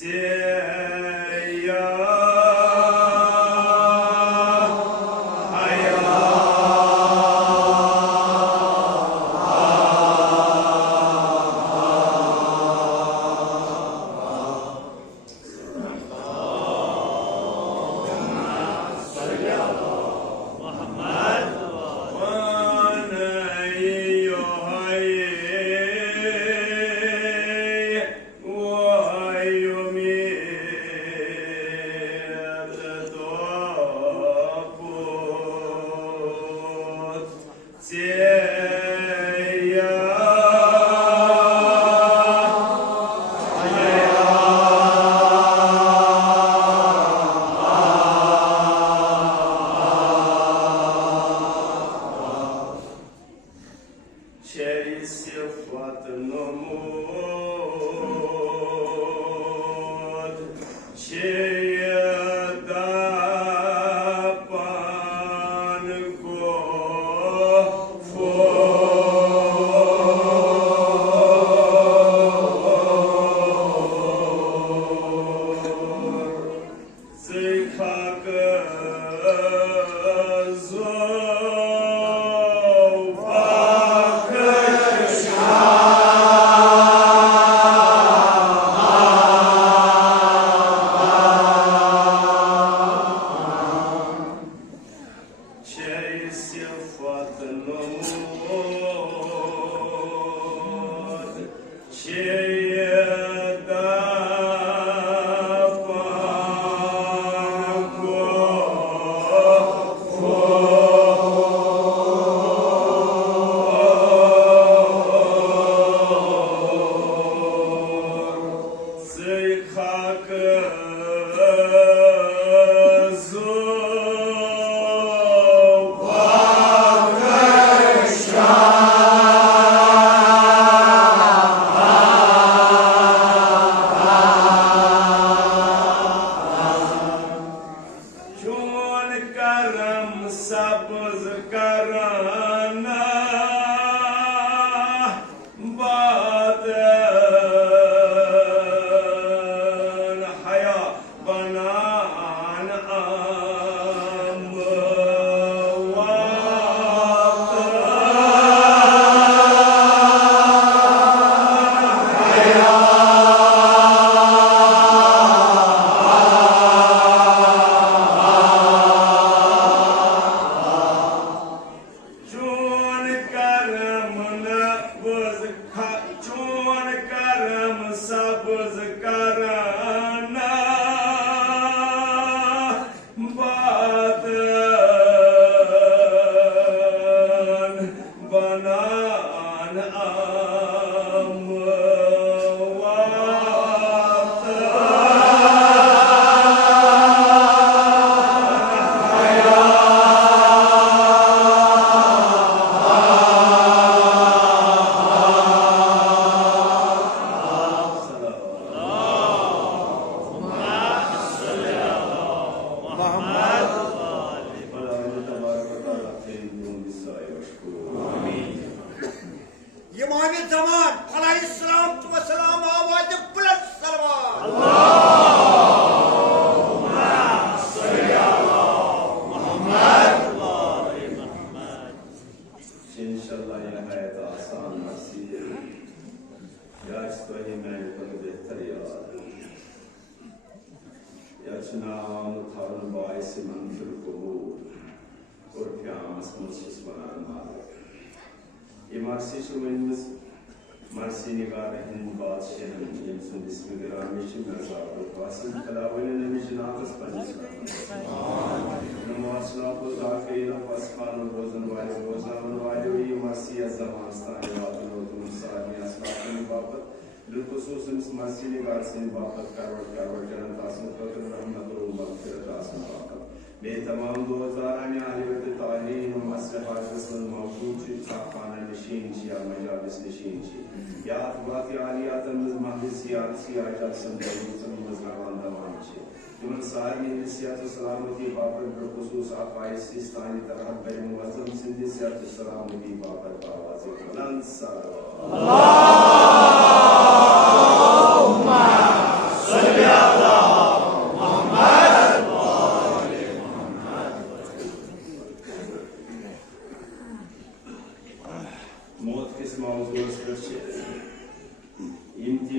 Allahumma salli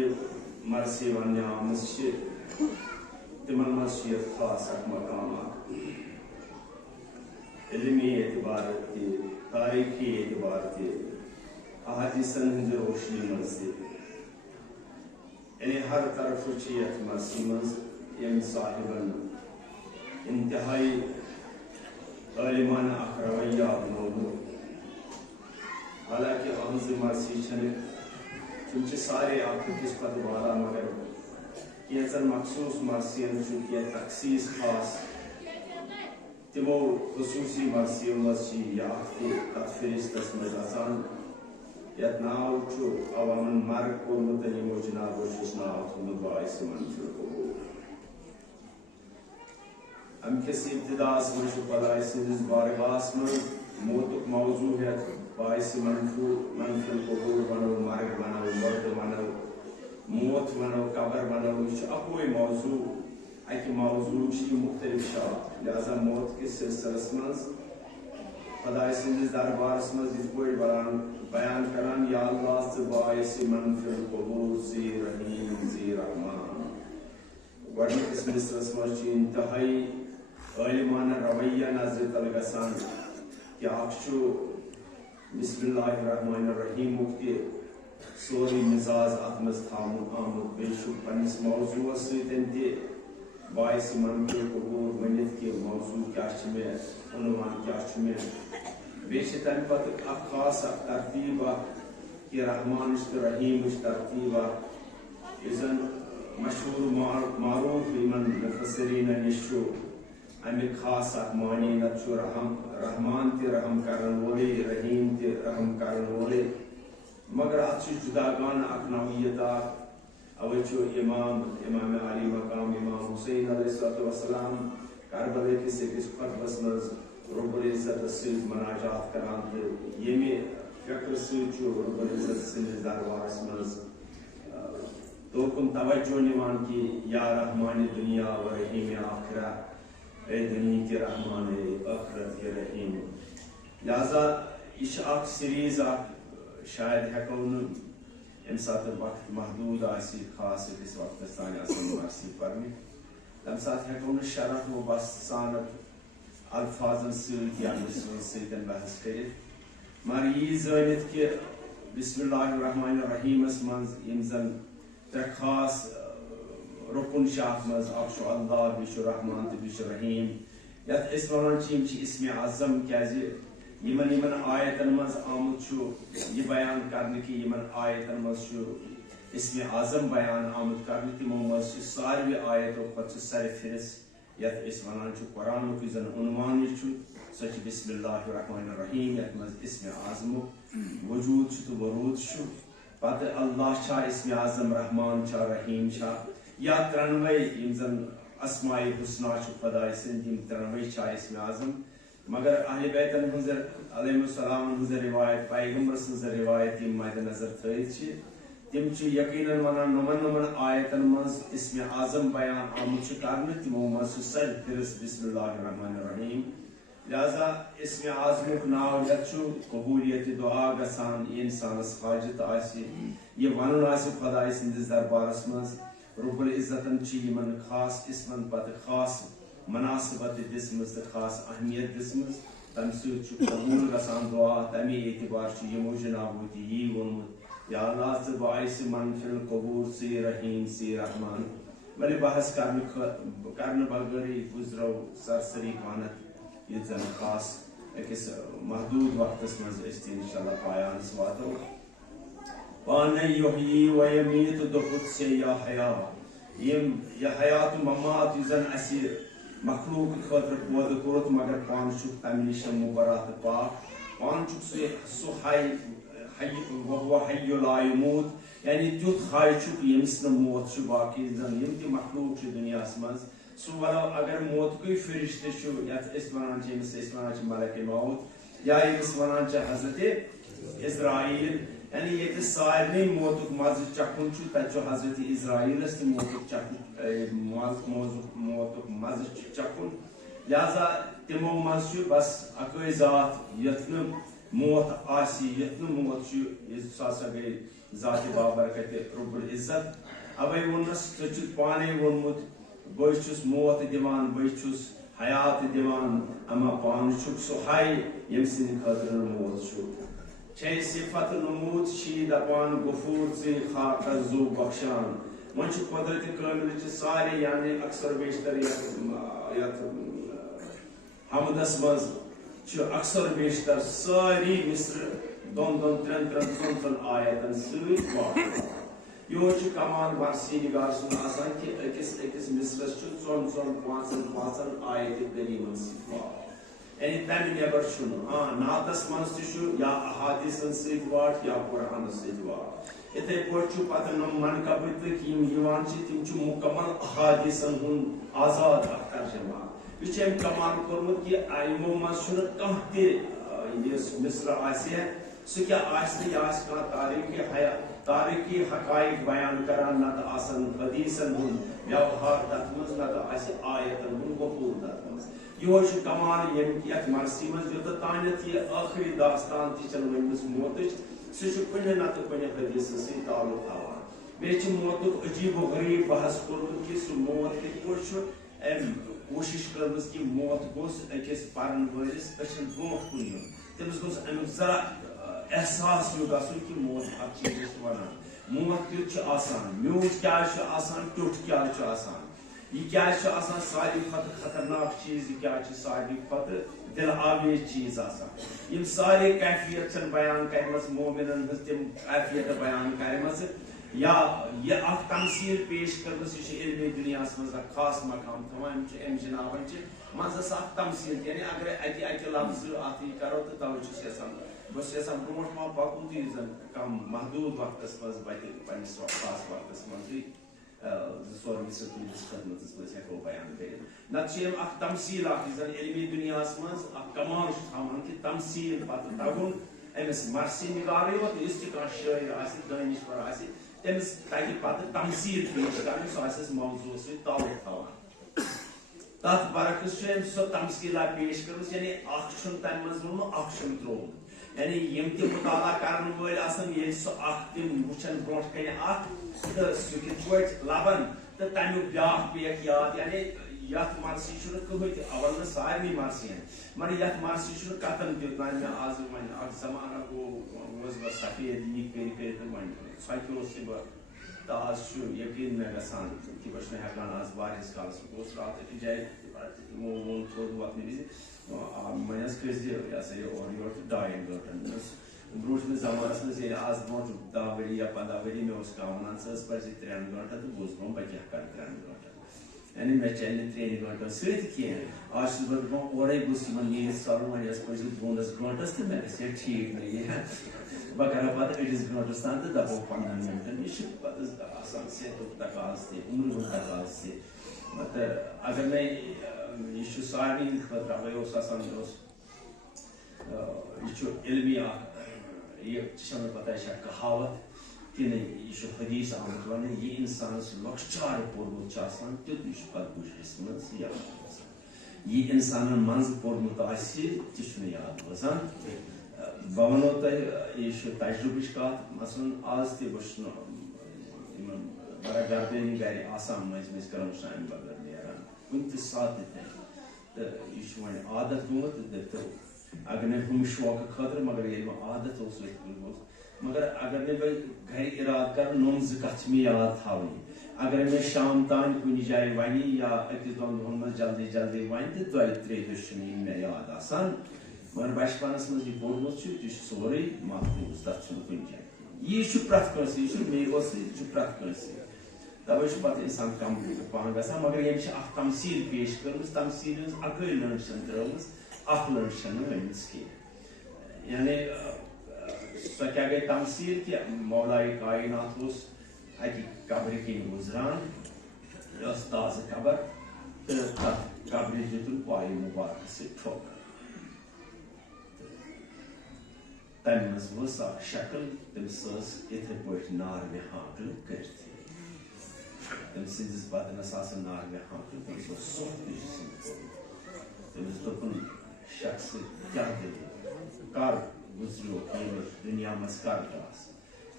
मरसी one तिमन मज खास मकाम इल्मी एतबार तारीखी एतबार अहादीसन हज रोशनी मज यानी हर तरफ मरसी मज यम साहिबन इंतहाई आलिमाना अख रवैया अपनोमुत। हालांकि अहज मरसी तुम सारे अकिस पे वाला मगर कैचन मखसूस मरसियन तखसीस खास तमो खसूसी मरसियों मज तथ फरिस्तस मज अचान यत नाव अवामन मर्ग कोर्मुत यमो जनाब नाव थोमुत बाइस मंफिल कबूल। अमकिस इब्तिदास मज खुदा सदिस बारगास मज मौतुक मौजू है बाइस मंफिल कबूल वनो मर्ग वनो मर्द वनो मौत वनो कबर वनो अकोई मौजू अक मौजू मुख्तलिफ शाह लिहाजा मौत के सिलसिलस मज खुदा सदिस दरबारस मज बयान करान या अल्लाह से बाइस मंफिल कबूल ज़ी रहीम ज़ी रहमान। गडनिकिस मिसरस मज इंतहाई आलिमाना रवैया नजर तल गसान कि बिस्मिल्लाहिर्रहमानिर्रहीम के सोरी मिजाज अत मज थामुन आमुत बेशु पन्निस मौजूस सत्य बाइस मंफिल कबूल वनित कि मौजू क्या उनवान क्या बेश तम पे खास तरतीब कि रहमान तो रहीम तरतीब इजन मशहूर मारूफ इन मुफस्सिरीन निश अमिक खास मानी नत रहमान रहम करन वोले रहीम रहम करन वोले मगर अत जुदागान अख नौयत अवे इमाम अली मकाम इमाम हुसैन अलैहिस्सलाम करबला किस खुतबस मज रब्बुल इज्जत सद मनाजात करान तो यमे फिक्र सद रब्बुल इज्जत सदिस दरबारस मज तोकुन तवज्जो निवान कि या रहमान दुनिया व रहीम आखिरा ए दुनिया के रहमान आखिरत के रहीम। लिहाजा यह सीरीज शायद हेको यम सात वक्त महदूद खास अकिस वक्त तान मरसी पर्न तम सात हेको शरह व बस सानत अल्फाजन सतन बहस कर मगर यह जानित कि बिस्मिल्लाहिर्रहमानिर्रहीमस मज यम जन त्रे खास रुकन शाह मज अल्लाह बिश रहमान तो बिश रहीम यत वन इसम आजम क्या यमन आयतन मज आमुत यह बयान कर कि यमन आयतन मज इसम आजम बयान आमुत कर तमो मज सारे आयतों खुद सर फिरस यत वन कुरान जन उनवान सो बिस्मिल्लाहिर्रहमानिर्रहीम यत मज इसम आजम वजूद तो वरूद पत अल्लाह इसम आजम रहमान रहीम या त्रनवे जन अस्माए हुस्ना खुदा सद त्रनवे इसम आजम मगर अहले बैतन अलैहिस्सलाम रिवायत पैगंबर सज रिवायत मद नजर थी तम यकीनन वनान नमन आयतन मज इसम आजम बयान आमुत कर तमो मज सर फिरस बिस्मिल्लाहिर्रहमानिर्रहीम। लिहाजा इसम आजमुक नाव यत कबूलियत दुआ गसान इंसानस हाजत यह वन खुदा सदिस दरबारस मज रब्बुल इज्जतन यमन खास इसमन पत खास मनासबत दिसमज तो खास अहमियत दिसमज तम कबूल गसान दुआ तमे एतबार यमो जनाब यी वोनमुत या अल्लाह से बाइस मंफिल कबूल सी रहीम सी रहमान। बल्कि बहस करने बगैर गुजरो सरसरी पानत यह जन खास अकिस महदूद वक्त मज इंशाअल्लाह पायानस वातो पाने युहयी व यमीत दुखुत से या हयात ममात जन असी मखलूक खतर पौध कोत मगर पान तम निश मुबरत पाक पान सह ला यमूत यानी तुथ हाय यमिस न मौत बाकी जन यम त मखलूक दुनिया मज सह वलो अगर मौत कोई फरिश्ते वन मलक मौत या यमिस वन हजरत इस्राईल यानी ये सारे मौतुक मज चखुन तत हजरत इस्राईलस मौतुक मज चखुन। लिहाजा तमो मज बस अकै जात यत मौत आसी यत मौत गई ज़ात बाबरकत रब्बुल इज्जत अवे वोनस छु पाने वोनमुत बय छुस मौत दिवान बय छुस हयात दिवान अमा पान छु सुहाय यमसिन खतर मौत छु छे सिफत नमूद शी दपान गफूर से खाक जू बख्शान मन छु कुदरत कामिल च सारे यानी अक्सर बेशतर यत हमदस मज छु अक्सर बेशतर सारी मिस्र दोन दोन त्रेन त्रेन त्रेन त्रेन आयतन सहित वाक़ यो छु कमाल वारसी निगार सुन आसान कि अकिस अकिस मिस्रस छु त्रोन त्रोन पांचन पांचन आयत करीमन सिफा यानी तम नेबर छु नातस मन छु या अहादीसन सहित वाक़ या कुरान सहित वाक़ इतने पट छु पत नम मन कबत कि युवान छि तिम छु मुकम्मल अहादीसन हुन आजाद तर्जुमा विचम कमाल कोरमत कि आइमो मस छु कह ते मिस्र आसे सो क्या आस्ते यास का तारीखी हकाइक बयान करान न त आसन हदीसन हुन व्यवहार तत्मज न त आस आयतन हुन गफूर तत्मज यो छु कमाल यम कि अत मरसी मज जो तानत ये आखिरी दास्तान ति चल वनस मोतच सो छु कुन न त कुन हदीस से ताल्लुक थावा बे छु मोतुक अजीब व गरीब बहस कोरमत कि सो मोत के छु एम कोशिश करमस कि मोत गोस अकिस परन वरिस अछन ब्रोट कुन यो तमस गोस अम जरा एहसास यो गसुन कि मोत अक चीज वनान मोत क्युत आसान म्यूज क्या आसान टुट क्या आसान ये क्या आसान सारी खतरनाक चीज क्या सारी दिल आवेज चीज आसान यम सारे कैफियत बयान करमस मोमिनन तिम कैफियत बयान करमस या ये अख तमसील पेश करमस ये इल्मी दुनिया मज खास मकाम थवान एम जनाबन मजस अख तमसील यानी अगर अति लफ्ज अति करो तो तव बस ऐसा ब्रोट मा पकुन ती जन कम महदूद वक्तस मज बते पनिस खास वक्तस मज सोरमी से तुम खदमत मज हेको बयान करे नचेम अख तमसील अख जन इल्मी दुनिया मज अख कमाल थावन कि तमसील पत तगुन एमस मर्सी निगारे वत इस्तिका शायर आसी दानिश पर आसी तमस ताकि पत तमसील पेश करन सो आसस मौजू से ताल्लुक थावन तत बरकस सो तमसील पेश करस यानी अख छन तम मज वन अख छन त्रो यानी यम ते मुताला करन वल आसन ये सो अख तिम वुचन ब्रोट कने अख त सुकित वट लबन त तमु ब्याह पेक याद यानी यत मर्सी छु कहि त अवल सारी मर्सी मगर यत मर्सी छु कतन ते नान में आज मन अख जमाना को वज बस सफेद नी पे त मन साइकिल से ब ताज छु यकीन में गसान कि बसने हकान आज बारिश काल से पोस्ट रात की जाए वो थोड़ वक्त में मैंने कैसे या से और योर डाइंग गटन ब्रूट में जमाना से आज नोट दावरी या पदावरी में उसका आंसर्स पर से 3 घंटा तो बोझ बम बच्चे कर 3 घंटा यानी मैं चैनल 3 घंटा सिर्फ किए आज सुबह को और एक बुस मन ये साल में इस पर जो बोनस घंटा से मैं से ठीक नहीं है बकरा पता इट इज घंटा स्टैंड द वो फंडामेंटल इशू पता आसान से तो तकाल से उम्र तकाल से मतलब अगर मैं इशू सारी खतरा वो आसान दोस्त इशू इल्मिया ये चीज़ पता है शायद कहावत कि नहीं इशू हदीस आमद वाले ये इंसान से लक्षार पोरमुत चासान तो इशू पद बुझ इसमें से याद ये इंसान मंज पोरमुत आसी चीज़ याद वसान बावनों तय इशू तजुर्बे का मसलन आज ते बचना बड़ा गर्दे नहीं गए आसाम में करम शायद बदल नियारा कुंत साथ थे तो इशू वाले आदत बहुत देखते अगर ने हम शौक खतर मगर ये आदत हो मगर अगर ने भाई घर इराद कर नोम्स कथ में याद थावनी अगर मैं शाम तान कुछ जाए वनी या अकिस दोन में जल्दी जल्दी वन तो 2-3 में याद आसान मगर बचपनस में ये बोलमत सोरे महफूज तथ कुछ जाए ये प्रत कंस ये मेगोस प्रत कंस तवे पत इंसान कम पान गसा मगर ये तमसील पेश कर तमसील अकल लर्शन तरमस अख लर्शन वनिस की यानी सो क्या गई तमसील कि मौलाए कायनात उस अकि कब्र की गुजरान ताज़ कब्र तो कब्र दितुन पाय मुबारक से ठोक तम मज शक्ल तमस इथे पे नार में हाकल करती तम सिंस बदनस नार में हाकल तमस सोख तमस दोपन शख्स क्या दिल कर गुजरो दुनिया मज कर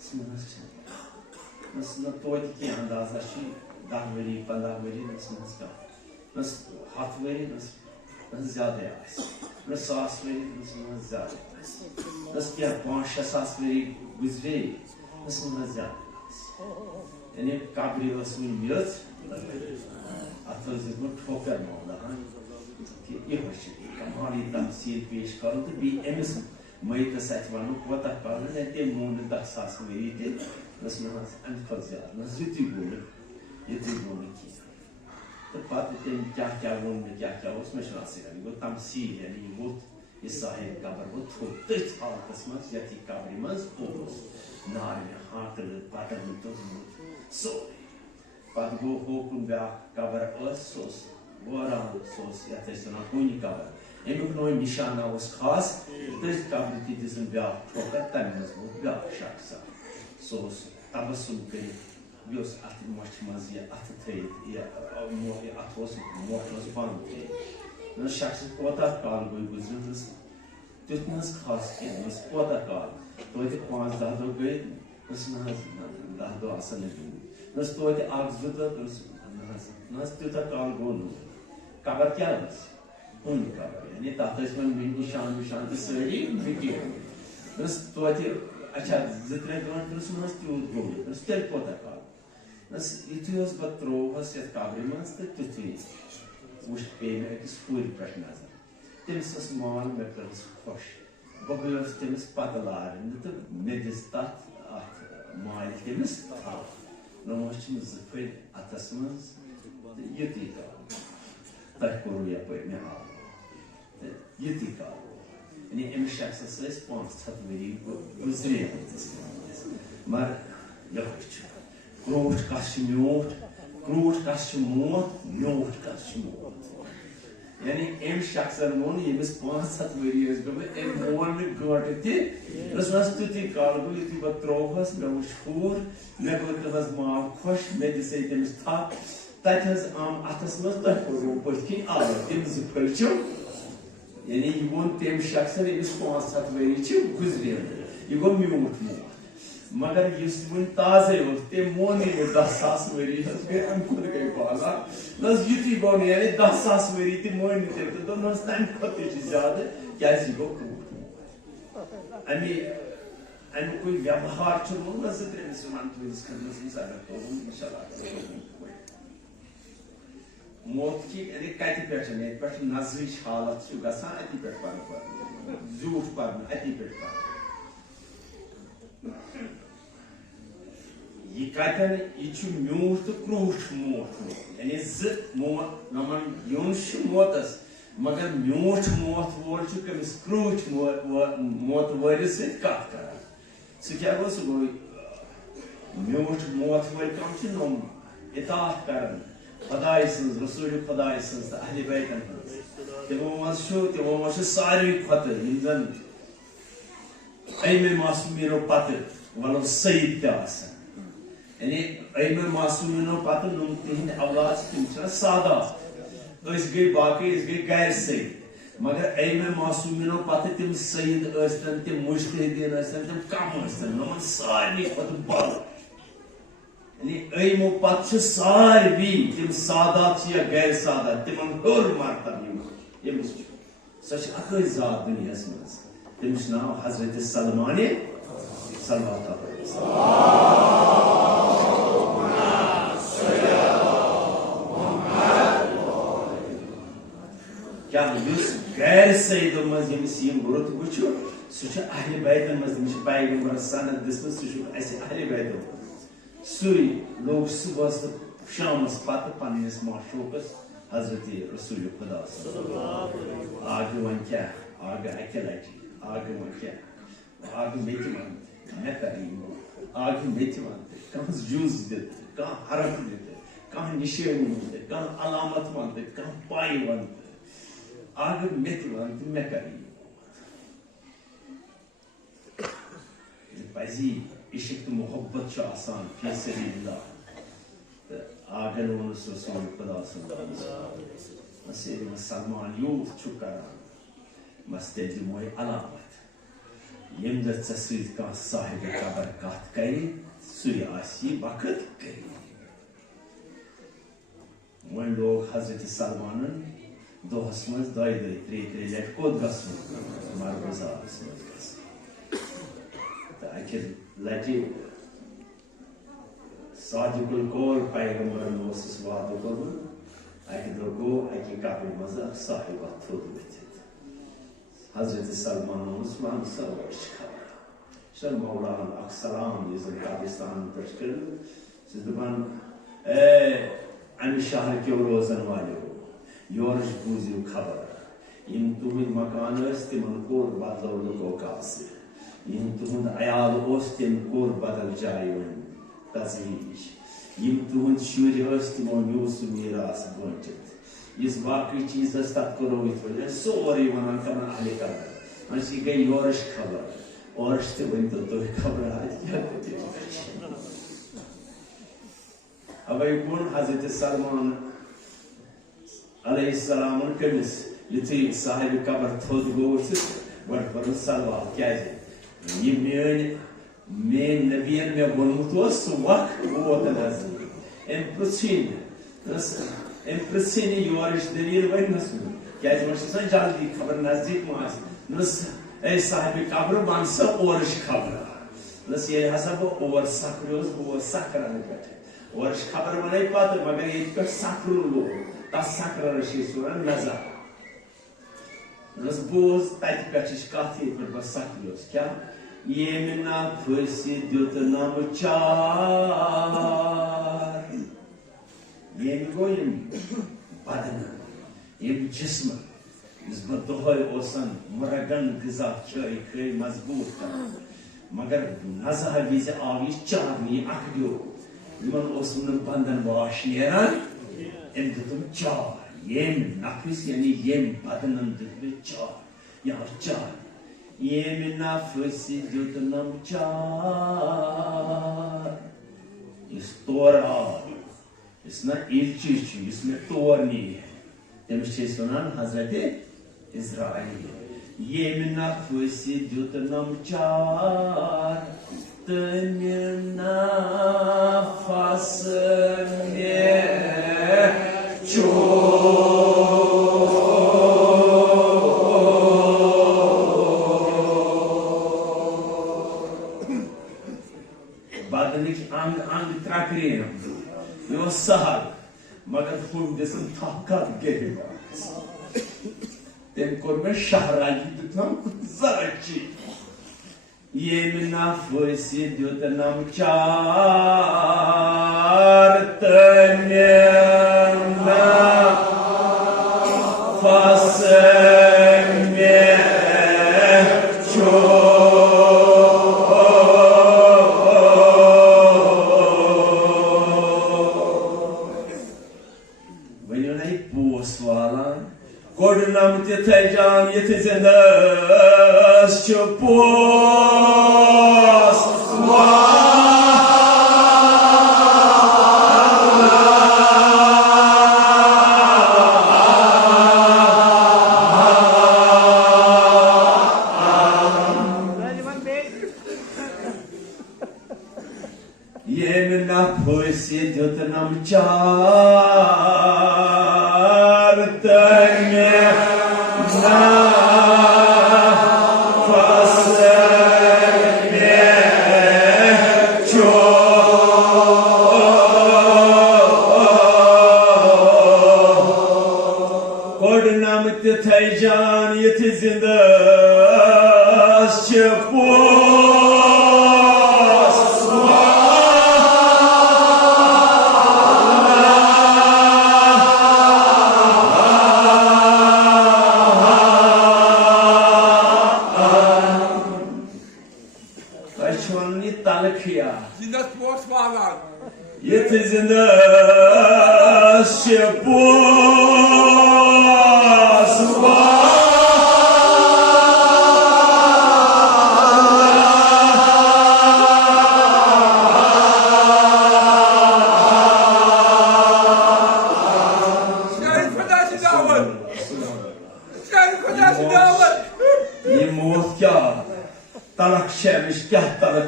न तोत की अंदाजा 10 वरी 15 वरी नस हाथ वरी नस ज्यादा न 100 वरी नस ज्यादा नस क्या 5-6 सास वरी गुजरे नस ज्यादा यानी काबरी वसूल मिलत अतः ठोकर मौला कि ये कमाली तमसील पेश करो तो बी एमस मैत सच वनो कोता करो ने ते मोन 10 सास वरी ते नस अन फजा नस युति बोल की तो पात तेम क्या वोन में क्या उसमें शनासे यानी वो तमसील यानी वो इस साहिब कबर वो थोते हाल तस्मत यति कबरी मज पोस नार में हाथ पाटर में तो सो पात गो हो कुन बा कबर सोस वरान सोस यति सना कोई कबर एमे नो निशाना उस खास तो कबर की दिसन बा ठोकर तमस वो बा शख्स सोस तबसुम के Jos at mochmaz ya at trade ya mo ya atos mochmaz ban ke no shakhs kota kal goy guzrus tutnas khas ke nos kota kal to te 5-10 do gay nos 10 do asal ne nos to te agzut nos tuta kal gonu kabar kya bas un kabar yani tahta ismen min nishan te sari video nos to te acha zitre don nos tu go nos tel kota kal Nas ituos batrovas yat kabrimas te tuti wush peme ekis fuir prashnazar. Temis as mal meklas khosh. Bogos temis patalar nit medistat at mal temis ta. No mochim zfel atasmaz yutika. Takuru ya po me ha. Yutika. Ni em shakhs response hat veri guzri. Mar yakhch. Groot kasmioot, mioot kasmioot. Yani em shakhsar mon ye bis 5-7 various gobe em mon gorteti. Das was tu ti kalgo ti batrovas me mashhur me gotas ma khosh me deseitem sta. That has atasmas da koru potki al em zipelcho. Yani you want em shakhsar ye bis 5-7 various guzri. You go mioot. मगर इस मुन ताजे होते मोने 10 सास मेरी हस्बे अंकुर गए बाला नस युति बोने यानी 10 सास मेरी थी मोने थे तो नस टाइम खत्ते जी ज्यादा क्या जीवो को अनि कोई व्यवहार चलो नस तेरे सुमान तो इसका नस सारा तो इंशाल्लाह मौत की यानी काटी पैशन है पर नजरिश हालत सुगा सा अति पर झूठ पर अति पर ये कहते हैं इचु म्यूट क्रूश मोट यानी ज मोट नमन योंश मोटस मगर म्यूट मोट वोल चु कमिस क्रूश मोट वरिस कट कर सो क्या गो सो म्यूट मोट वोल कम छु नम इताअत करन खुदाइसन रसूल खुदाइसन अहले बैतन तमो मस सारी खत इंजन ऐमे मासूमिनो पत वलो सईद त्यास यानी ऐमे मासूमिनो पत नुम तिहिन औलाद तिमचा सादा इस गई बाकी इस गई गैर सईद मगर ऐमे मासूमिनो पत तिम सईद अस्तन तिम मुज्तहिदीन अस्तन तिम कम अस्तन नमन सारी पत बल यानी ऐमो पत छ सारी तिम सादात या गैर सादात तिमन हर मर्तबा ये मुझे सच अखय जात दुनिया में तिमस नाम हजरत सलमान सल्लल्लाहु अलैहि क्या युस गैर सईद मज यमिस यम रुत वुचु सुच अहले बैतन मज यमिस पैगंबर सनद दिसमस सुच ऐसे अहले बैतन सुई लोग सुबह शाम पत पन्निस माशूकस हजरत रसूल खुदा सल्लल्लाहु अलैहि वसल्लम आगे वन क्या आगे अकेलाची आगे वन क्या आगे मेति मन मैं करीम आगे मेति मन कहाँ जूस देते कहाँ हरफ देते कहाँ निशानी देते कहाँ अलामत मानते कहाँ पाई मानते आगे मेति मन मैं करीम पाजी इश्क तो मोहब्बत च आसान फी सबिलिल्लाह आगे लोगों ने रसूल खुदा सल्लल्लाहु अलैहि वसल्लम मसीह सलमान यूथ चुकरान मस्ते मोय अलामत यम दीद साहिब कबर कत कर सह वक्त कर वो लोग हजरत सलमान दोहस मज 2-3 लट कोत मरगजारस मज तो अकि लटि सादिकुल कौल पैगम्बरन वादो कोर्मुत अकि दो गो अकि कबर मज साहिब थोद वथित हजरत सलमान उस्मान सवश खबर शर मौलान अक्सलाम यजन पाकिस्तान पे कर दपान अमि शहर के रोजन वाले योरश बूजू खबर इन तुहद मकान तिम कोर बदलो लुको कासे इन तुहद अयाल तिम कोर बदल जाय तजवीज यम तुहद शुर तिमो न्यू सह मीरास बंचित इस बाकी चीज तथ करो सोरे वन कर अहल कदर अशी गई योरश खबर औरश वन तो तुम खबर अवे कुन हजरत सलमान अलैहिस्सलाम कमिस युथि साहिब कबर थोद गो गो सलवाल क्या मेन नबियन मे वोनमुत वक्त वोत अम पृछिन योरश दलील वनस क्या जल्दी खबर नजदीक मस साहिब कबर वन सा ओरश खबर ये हसा बह और सकरोस बह सकरन पे ओरश खबर वन पत मगर ये पे सकरन लो तस सकरस वन नजर बोज तत पे कत ये पे सकरोस क्या ये ना फसी दुत नम चार ये गो बदन यम जिस्म इस बदोहन मुरगन गजा चाय खै मजबूत कर मगर नजह विज आव यह चारनी अखो इन बंदन वाश नान अम दुम चार यम नफस यानी यम बदनन दुत चार यह चार यम नफस दुतनम चार इस तोर आव इस ना इल्ची इसमें तोर नी तमिस वन हजरत इस्राइल ये नफस दुतनम चार तमि नफस बदन अंग अंग त्रकरेन यह सहल मगर हम दिसन थकत गे तम कोर मे शहराजी दुतनम जरची ये नफस दुतनम चार तमि नफस Godunam titejan yetizenes çupos yemin nafsi dutanam çar tenge Teycan yetizinde şepos Kaçmanlı talkiya Zindat boş bağlar yetizinde şepos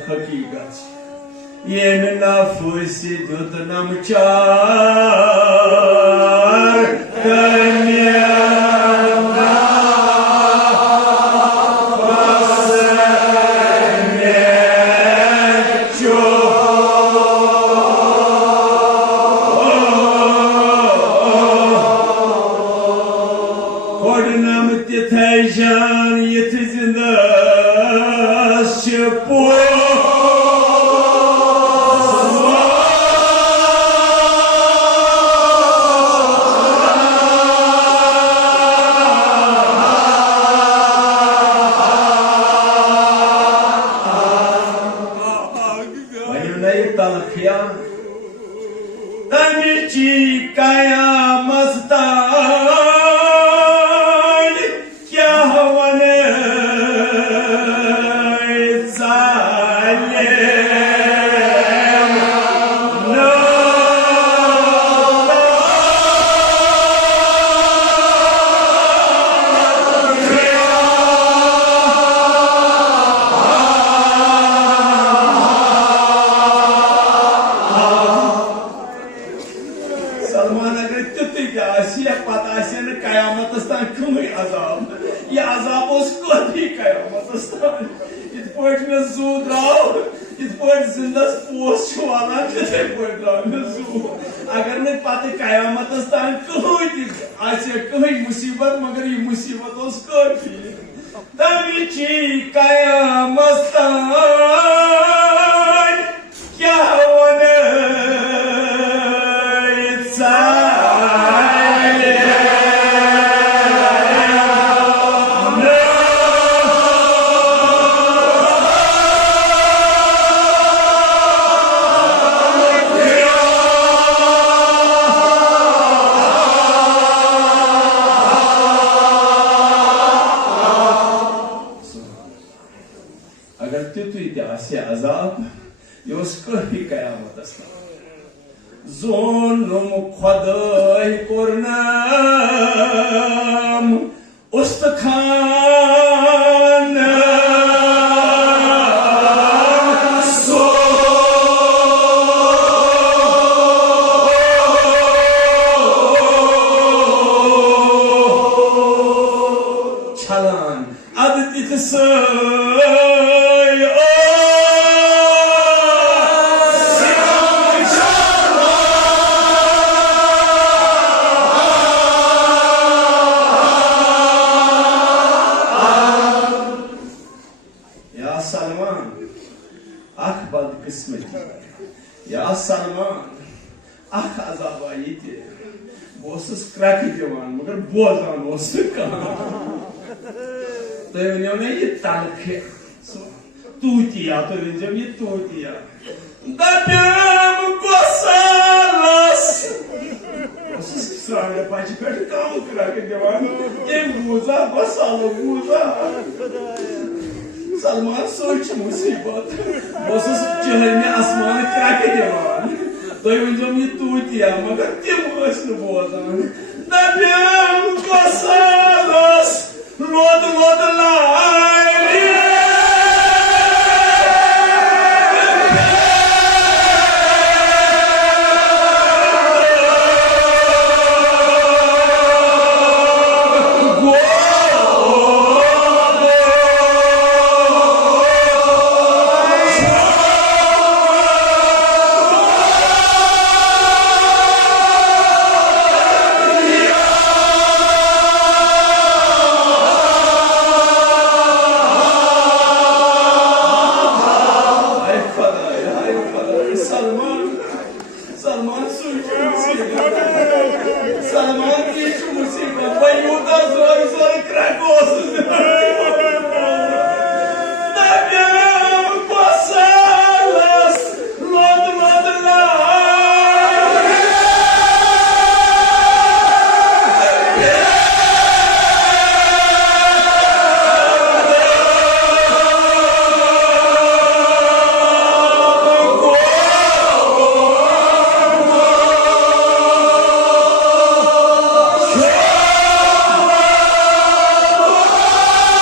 हकीकत ये नफस दुत नमचार कन्या अगर न पत कयामत तान कहीं मुसीबत मगर ये मुसीबत काफी तमिची कयामत तान क्या वन अजाब ये कयामत जोनुम खुदाई कोरनाम उस्तखान छलान अदित सलमान अजाब आई बहुत क्रक दिवान मगर बोजान तुम वो ना ये तलख तूतिया तुम ये तूतिया दप्यम गोसालस स्राने पाच पे कम क्रक दिवान ये बूजा गोसालो बूजा सलमान सोच मुसीबत बस चहलने आसमान क्रक दिवान तुम ये तूतिया मगर तम बोजान दप्यम गोसालस रोद रोद लाई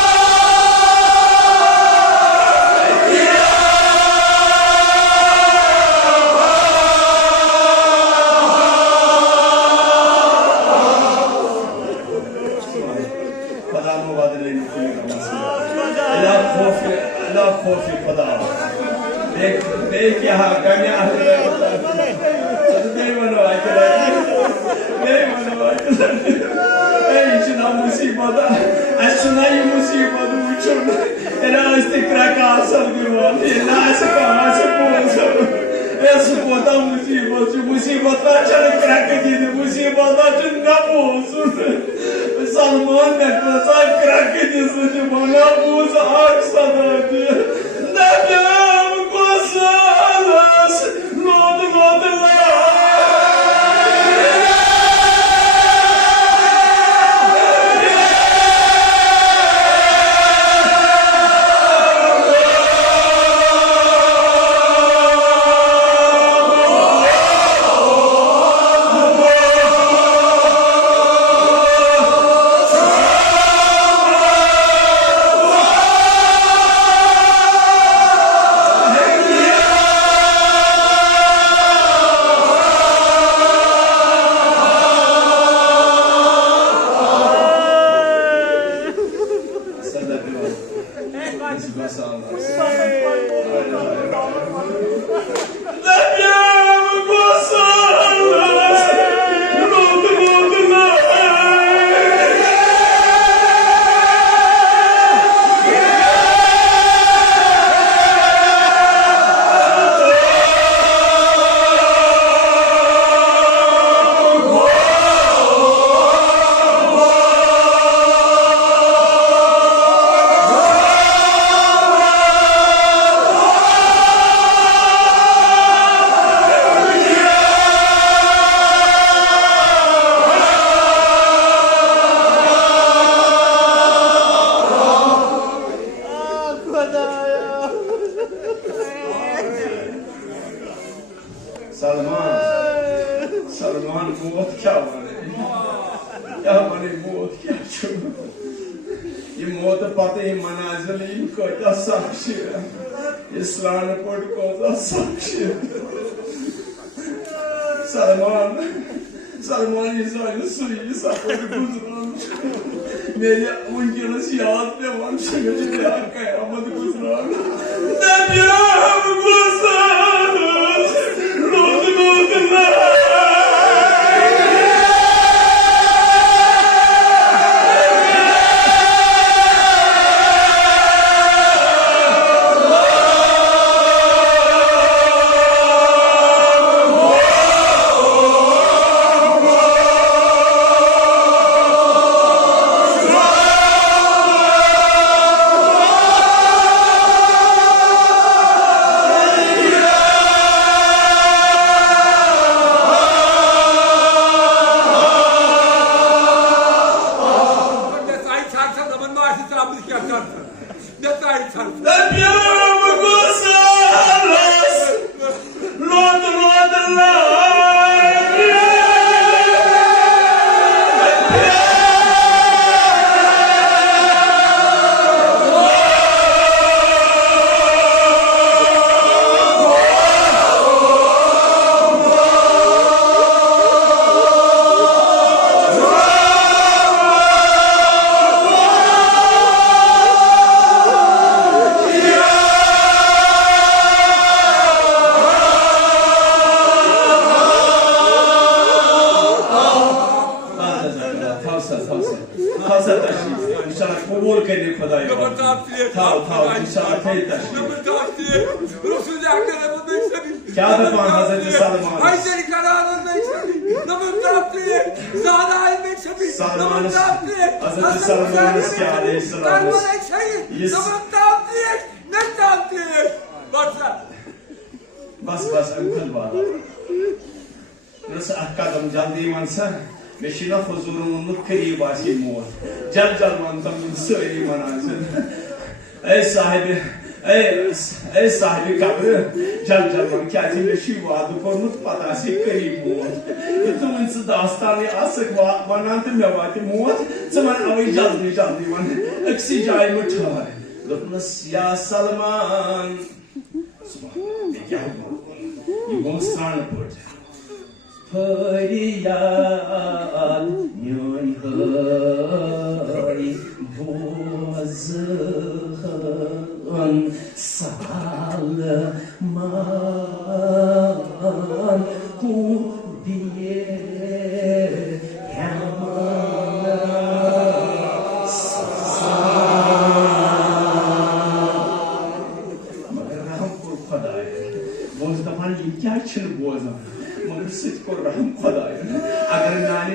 İçine musibet. Aslında iyi musibet uçun. Erasti kraka asal divan. Elası kaması poğuzur. Esse botar musibetler çarık kraka dedi. Musibetler çınga poğuzur. Salman ne kadar kraka dedi. Bana poğuz aksadı. Neden kosalas? Nodu Salman मौत क्या बने मौत क्या छू ये मौत पते ही मनाजिल इनको क्या साक्षी है इस्लाम पढ़ को क्या साक्षी है Salman İsa'yı suyu sapırı kuzran मेरे उनके नसीहत पे वंश में जितने आके अमद गुजरान नबियाम गुजरान रोद ना क्या दफान हज़रत Salman Hayderi Karahan'ın meşrebi, namın taraftığı, Zahra-i meşrebi, namın taraftığı, Hazreti Salman eski aleyhisselam Karman ekşeyi, namın taraftığı, ne taraftığı? Baksa. बस अंकल वाला नस अक्कदम जल्दी मनसा मेशिना फजुरुन नुकरी बासी मोर जल मनतम सरी मनाजन ऐ साहिब कब्र जल मन क्या मेशी वाद कोर्मुत पता से करी मोत तुम इनसे दास्तान आसक वनान तो मे वात मोत वन अवे जल्दी वन अक्सी जाय में ठहर दोपनस या सलमान क्या ये मोस्त्रान पड़ फरियाद न्योय हरी बोझन सालमान को दिए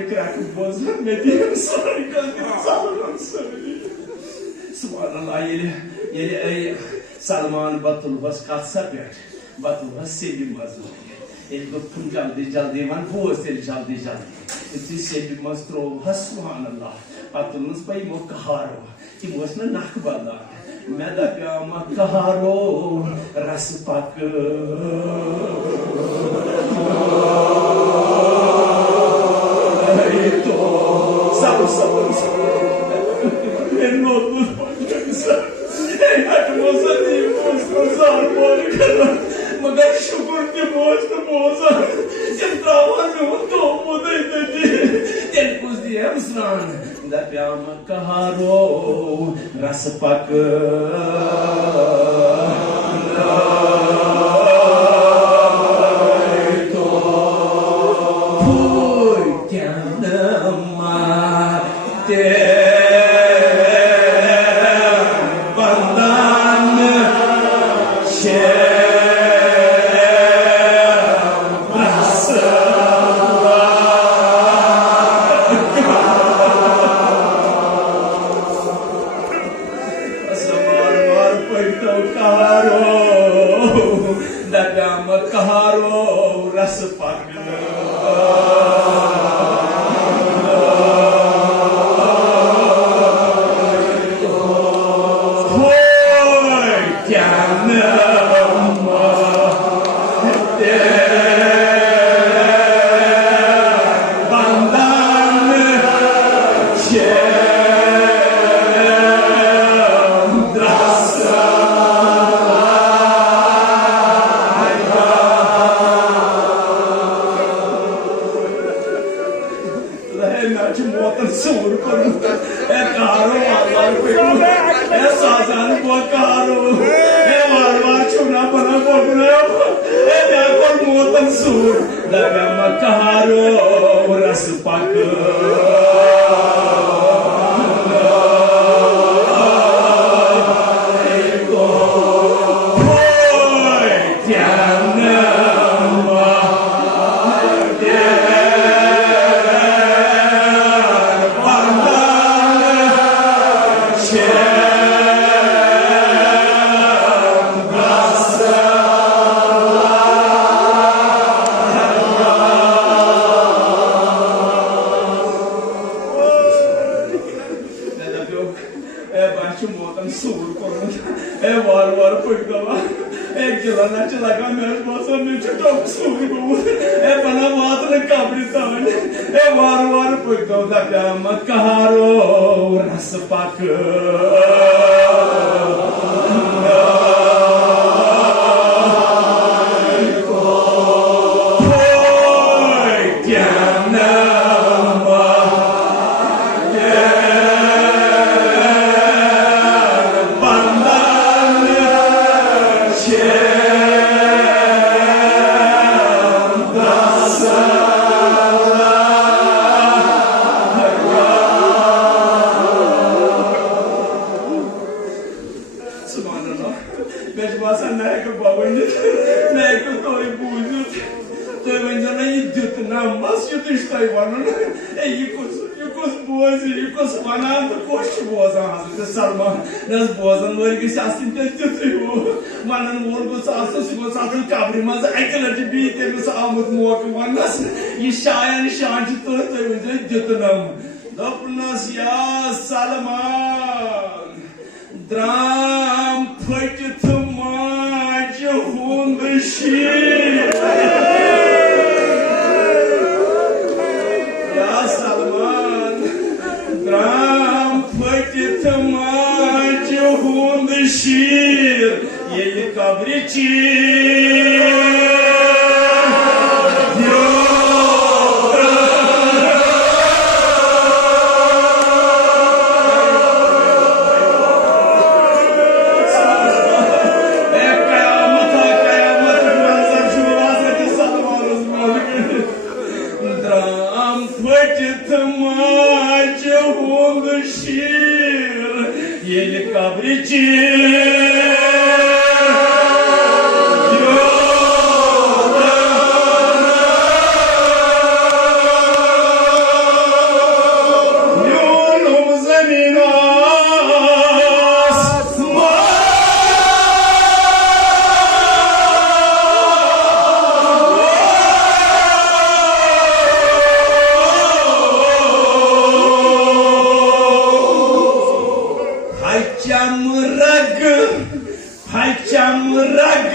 crack boz Medine sorry Salman Subhanallah yeli Salman batul was katsa pet batul was sebi mazlu ele gopun jaldi man boz ele jaldi iti sebi mastro subhanallah batul nos pai mo kaharo ki mosna nakbala मैं दबिया मकहारो रस पक तो सब notebook मगर शुक्र के बोझ तो बोझा तो कुछ दिया दबिया मकहारो रस पक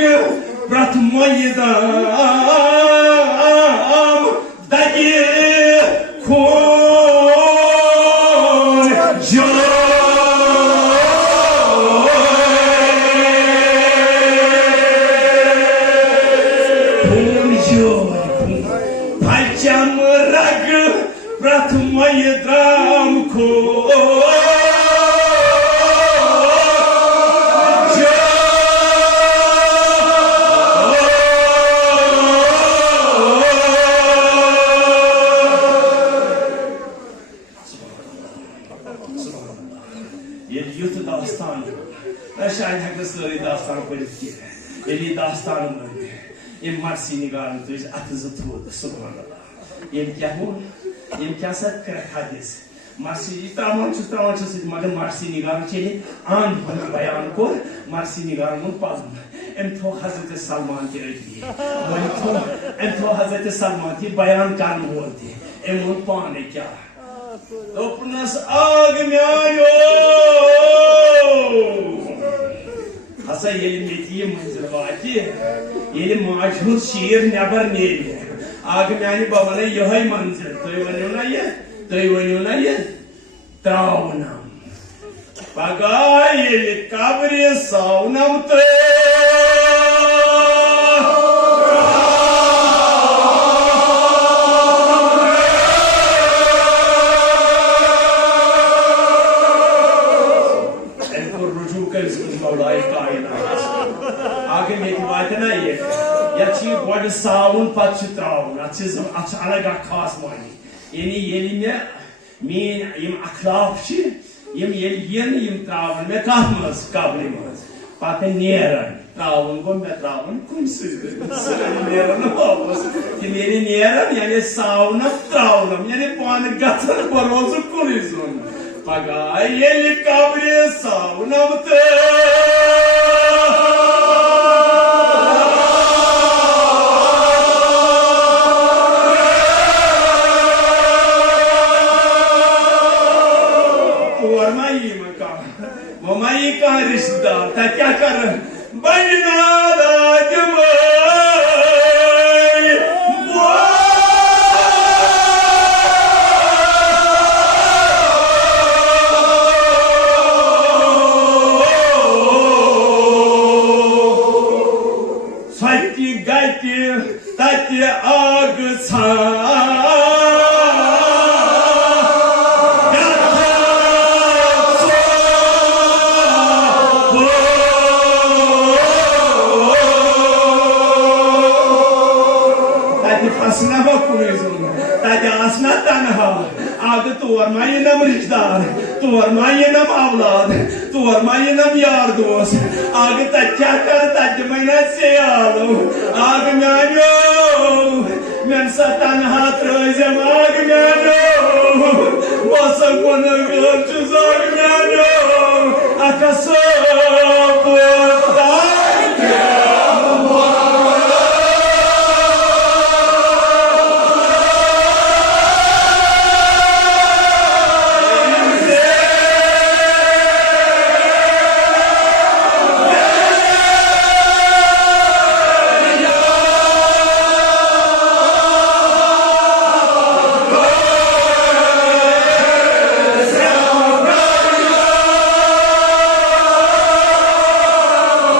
Pratmoyedam Dagi Kun Joy Pacham Rag Pratmoyedam Kun शायद हकस लोरी दास्तान पढ़ित की है यदि दास्तान में ये मार्सी निगाल तो इस अतज़त हो तो सुभान अल्लाह ये क्या सत कर हादिस मार्सी इतामान चुसे मगर मार्सी निगाल चले आन हम बयान को मार्सी निगाल मुन पालन एम तो हज़रत सलमान के रजी वही तो एम तो हज़रत सलमान की बयान कान बोलते एम मुन पाने क्या तो पुनस आग में आयो हसा ये मेती मंजर वाकी ये माजूद शीर नबर नेल आग में आनी बाबा ने यही मंजर तो ये वन्यो ना ये त्रावनम पगाय ये काबरे सावनम तो आगे में की बात ना ये या चीज बॉडी साउंड पाच त्राउन अच्छे अलग खास मानी ये ने मीन यम अखलाफ छी यम यम त्राउन में कामस काबले मस पाते नेरन त्राउन को में त्राउन कुन से नेरन वापस कि मेरे नेरन यानी साउंड त्राउन यानी पान गथन बरोज कुलिजन पगा ये काबले साउंड मते ममाई का रिश्तेदार था क्या कर बनना सत्य गति तत्य आग छा तोर माये नम रिश्तेदार तोर माये नम औलाद तोर माये नम यार दोस्त आगे तच्चा कर तज महीना से आलो आग म्यानो मैं सतन हाथ रोज़म आग म्यानो मौसम को नगर चुज़ाग म्यानो अकसो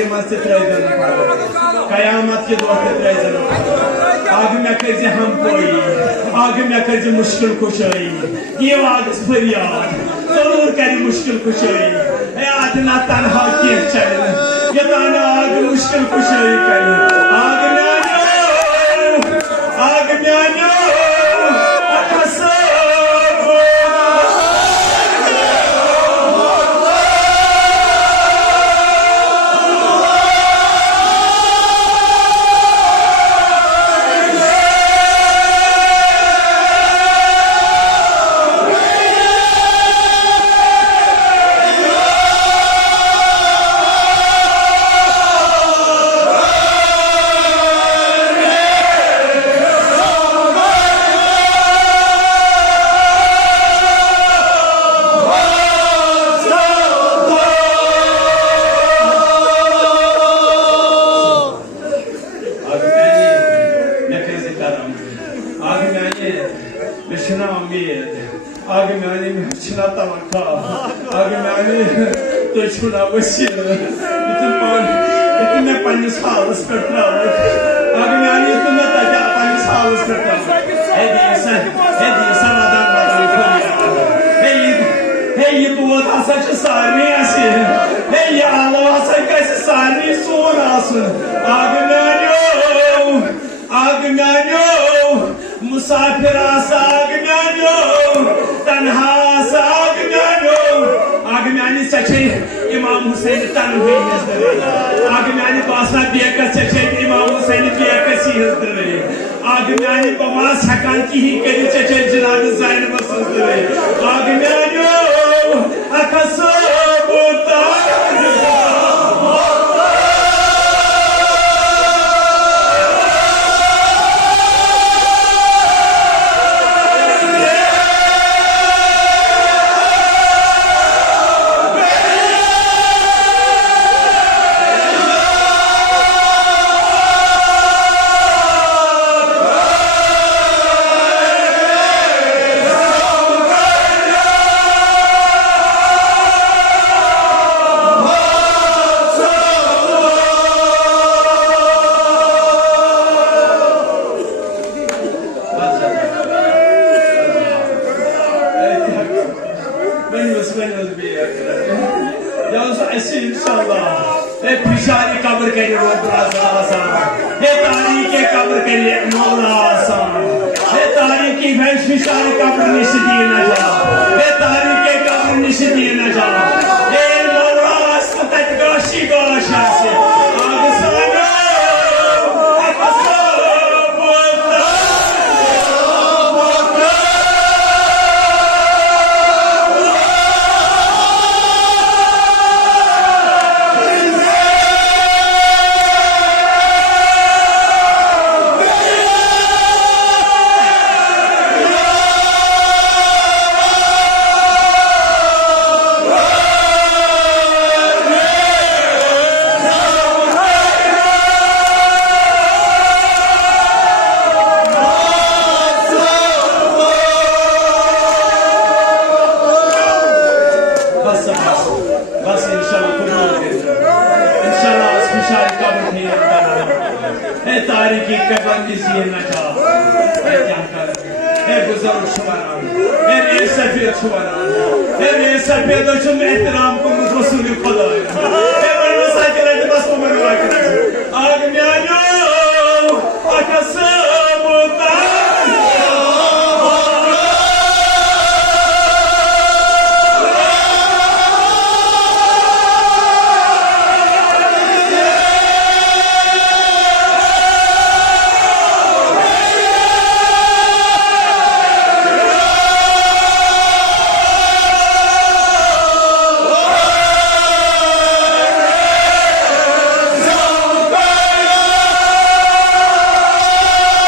कब्र मज कयामत के दो आग मे कर हम कोई आग मे कर मुश्किल कुशाई ये आग फरियाद जरूर कर मुश्किल कुशाई ना तनहा कह चल ये आग मुश्किल कुशाई कर आग म्यानो आगे मैंने मिर्चना तवक्का आगे मैंने तो छुना वसील इतने पंच हालस करता आगे मैंने इतने तक पंच हालस करता ये तो वो था सारनी ऐसे ये आलवा से कैसे सारनी सोन आसन आग म्यानो मुसाफिर आग म्यानो तन्हा आग म्यानो आग म्यानी सचे इमाम हुसैन तन्हा आग म्यानी बासा बेकस सचे इमाम हुसैन बेकस ही आग म्यानी बमास हकान की ही करी सचे जनाब ज़ैनब सल्लल्लाहु आग म्यानो अकसो बोता पिशारी कब्र करी तारीख कब्र करी मौला तारीखी पिशारी कब्र निश दिए न जा तारीख कब्र निश दिए न जा मौला तक गाशी गाश आग सानो तारीखी कब्र किसी न जा बुजुर्ग शुमारान रे सफेद शुमारान रे सफेद शुम एहतराम को रसूल खुदा बड़ा साइकिल बस को मरवा के आग म्यानो अकसब ता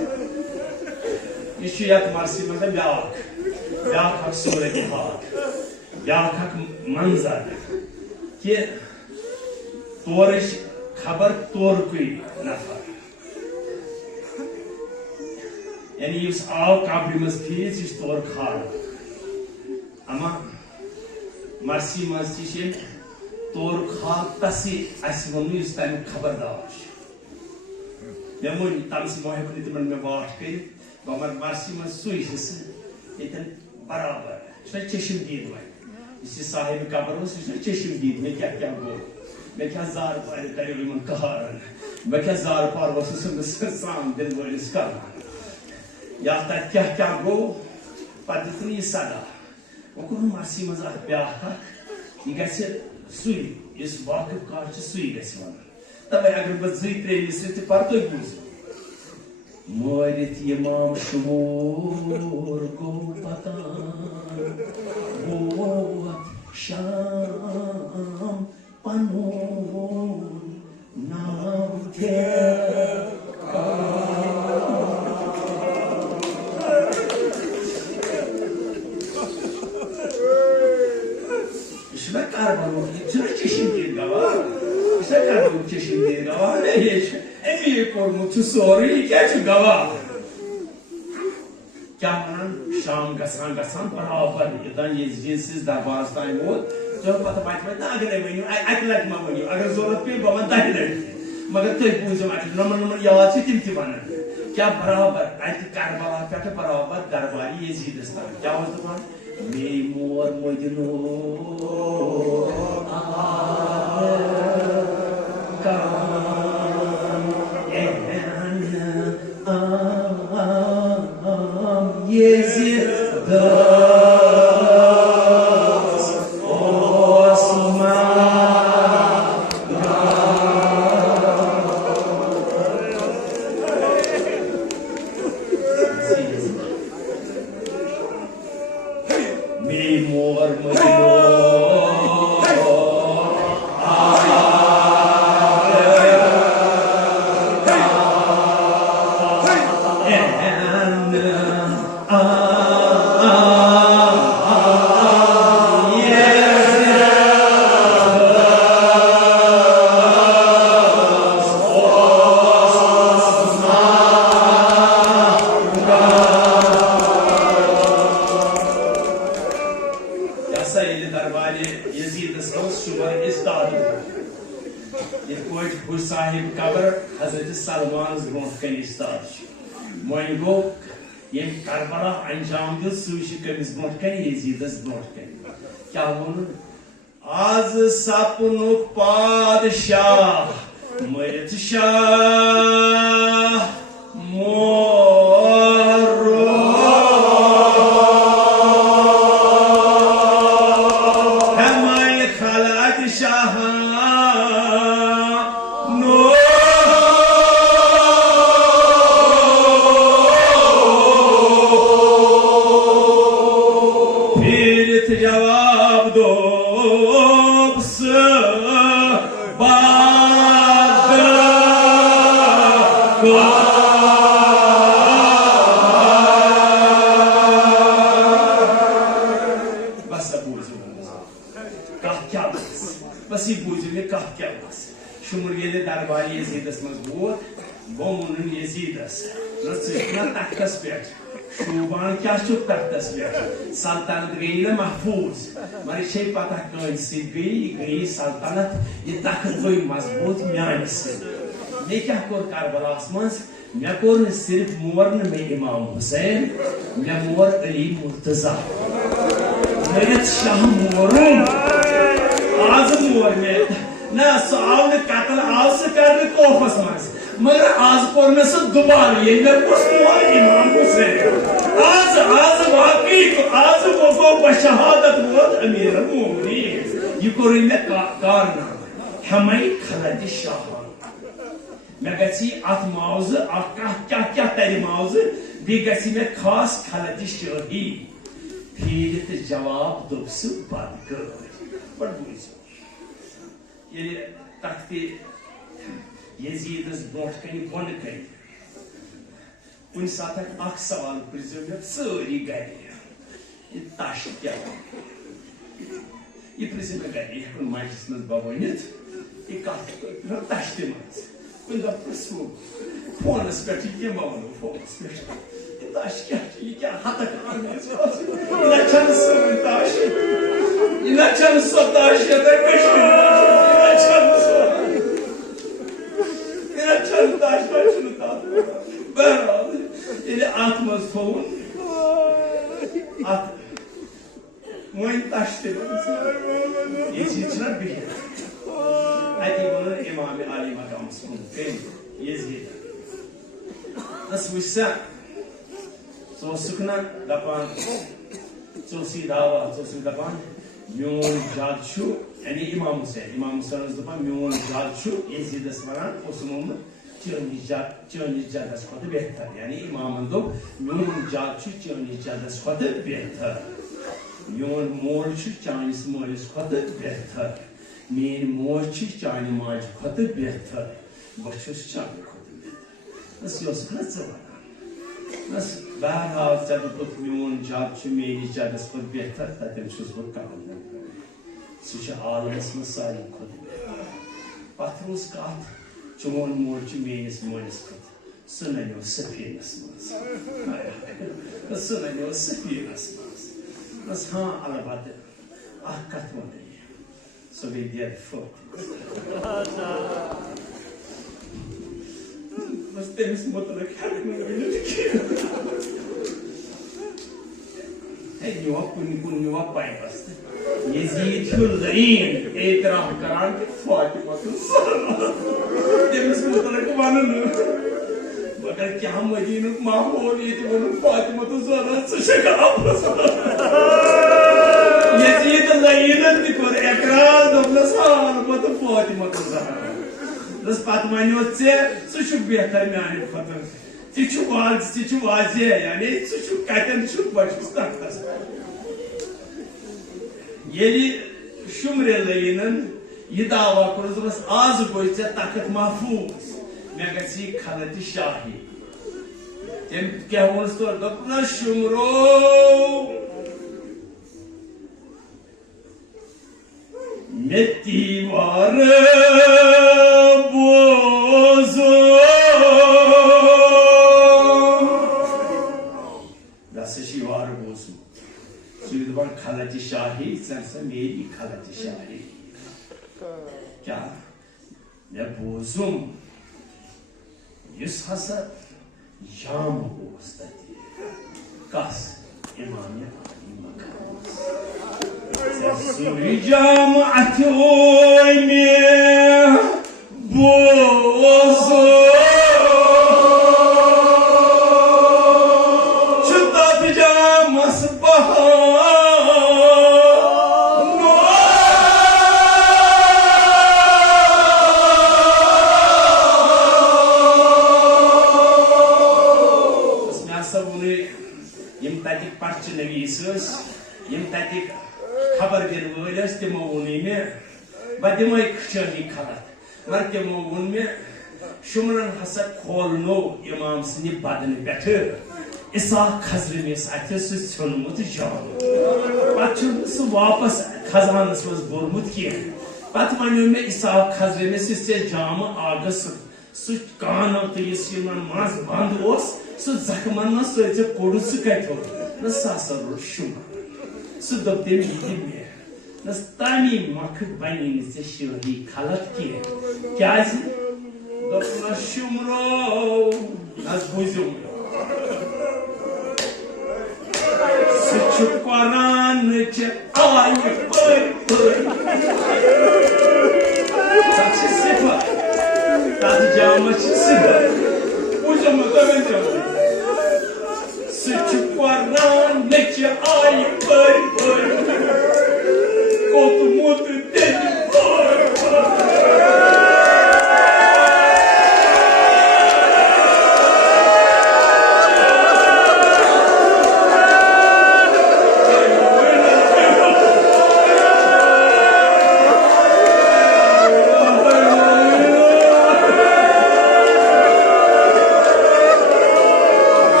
यह मरसी मतलब ब्याक सूरत हाल ब्याक मंजर कि तोर खबर तोरकुई नफर यानी इस आव कब्र मज फीस इस तोर खाल अमा मरसी मस्ती तोर खाल तसी अस वनु इस तम खबरदार मे मुन तम से मोह कुन तिमन मे वाट कर गमर मरसी मज सुई हिस इतन बराबर सो चशिम दीद वन इस साहिब कब्र उस चशिम दीद में क्या क्या गो मैं क्या जार पार करे मन कहारन मैं क्या जार पार वसुस साम दिल वलिस करना या तक क्या क्या गो पद्धति सदा वो मरसी मज ब्याह यह गुई इस वाकिफ कह सुई वन तवे अगर बह जि त्रेमिस पर तुम बूझो मोरित इमाम शुमूर गो पता गोत शाम पनून नाम थे क्या शाम गसान बराबर दरबार तान वोत तो पता अगर वन अक लट मा वन अगर जरूरत पे बह वन 10 लट मगर तुम बूझो नमन याद तिम वन क्या बराबर अत करबला पे बराबर दरबारी यजीदस तक क्या दपान मे मोर मोदिनो साहिब कब्र हजरत सलमान ब्रोह कन वन गो ये करबला अंजाम दिल सह कमिस ब्रोह कन यजीदस ब्रोह कन क्या वो आज सपनुक पादशाह मरित शाह बस यह बूझ मे कह क्या शुमुर ये दरबारी यजीदस मज वोत गो मुन यजीदस ना तख्तस पे शूबान क्या तख्तस पे सल्तनत गई ना महफूज मगर ये पता गई सल्तनत ये तख्त गई मजबूत म्यान मे क्या कोर करबलास मज मे कोर सिर्फ मोर न मे इमाम हुसैन मे मोर अली मुर्तजा मेरे शाह मोरुम आज मोर में ना सो आव ने कतल आव से कर कोफस मज मगर आज कोर में से दोबारा ये मैं कुछ मोर इमाम हुसैन आज वाकई आज वो बशहादत वोत अमीर मोमिनीन ये कोर में कारना हमें खलद शाह मैं गसी अत माउज क्या तरी माउज बी गसी में खास खलद शाही फिर जवाब दुबस बद कर ये तख्ते यजीदस ब्रोह कन बन कन कुछ साथ अख सवाल प्रिजो मे सारी गर ये तश क्या ये प्रिजो मे गर माइस मज बवनित ये कत तश तम कुछ दो प्रसो फोनस पे ये मवनो फोनस पे तश क्या हतक तश सो तश बहरहाल ये अत मज थोन अत वन तश तम बिहित अति वन इमाम अली मकाम यजीद वसा सुखना दपान सी दावा दपान मोन जद यानी इमाम हुसैन दपान मोन जद यजीदस वन मोहम्मद चोनिस जदस खुद बेहतर यानी इमामन दोप मोन जद चोनिस जदस खुद बेहतर मोन मोल चानिस मोलिस खुद बेहतर मेन मोज चानि माज खुद बेहतर बहुस चानि खुद बेहतर बस बहरहाल ऐ दोपुक मोन जद मेनिस जदस खुद बेहतर ततन बह कबूल सह आलमस मज सारी खुद बेहतर पथ रोज कत चोन मोल मेनिस मोलिस खुद सह नन्यो सफीनस मज सह नन्यो सफीनस मज बस हाँ अलबत्ते अख कत वन सह गई डेड फोट बस तमिस मुतलक नुआ कुन नुआ पाइपस यजीद लईन एतराम करान फातिमा तमिस मुतलक वन मगर क्या मदीन माहौल ये वन फातिमा तो ज़रा यजीद लईन तोर एकरार दोपनस मत फातिमा तो ज़रा दस पत वनो सह बेहतर माने खुद वाजे यानी कतन बचस तख्तस ये शुमरे लईनन यह दावा कोर आज गो तख्त महफूज मे गई खलत शाही तम क्या वोस तो दोपन शुमरो मेतीवार बोझो दशवार बोझू सुन खलत शाही सा मेरी खलत शाही क्या मे बोजुम हसा जाम कस इमाम जाम अथ मे बोझो खबर दिन वल तमो वोन मे बह दिम खी खलत मगर तमो वोन मे शुमरन हसा खोलनो इमाम सद बदन पे इसाक खजरमिस अथ ोनमुत जाम पे वापस खजानस मज बोरमुत कह पे वो मे इसाक खजरमिस जाम आगस सह कानो तो मज बंद सह जख्मन मज कोड़ सह कतो सह रोड शुमर सह दोप तम मे तमी मख बनी शाही खलत क्या शुमरो बुझुम सह कुरान आय सिफर तथ जाम सिफर बुझुम सह कुरान आय कोतमुत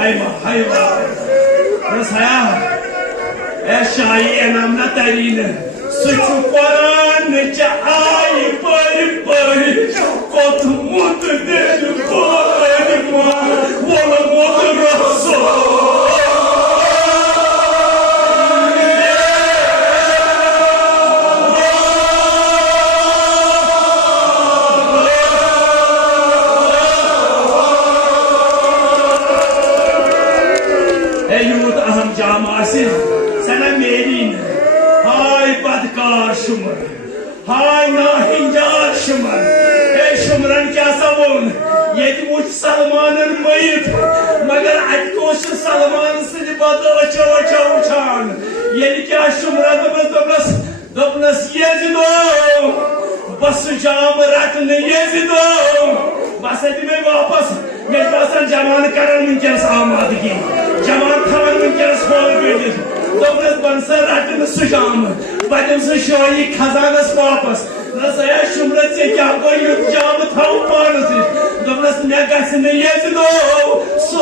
hayva. Nasaya. Eşai enamna tarine. Suçu paran çay pari. Kot mut dedi koyma. Vola motoraso. Sana merin, hay badkar şumar, hay nahincar şumar, ey şumran kya savun, yedi uç Salman'ın mayıp, magar atkoşu Salman sıcı badı oça uçan, yedi kya şumranımız doblas yezido, basacağım rakını yezido, basetime vapas, mecbasan zamanı karan mümkens almadı ki. Jaman kalan mümkens kol verir. Doblas bansa rakını sıcağım. Badımsı şoyi kazanas vapas. Nasaya şumrat zekâ koy yutacağımı tavuk bağırısır. Doblas negasını yezido.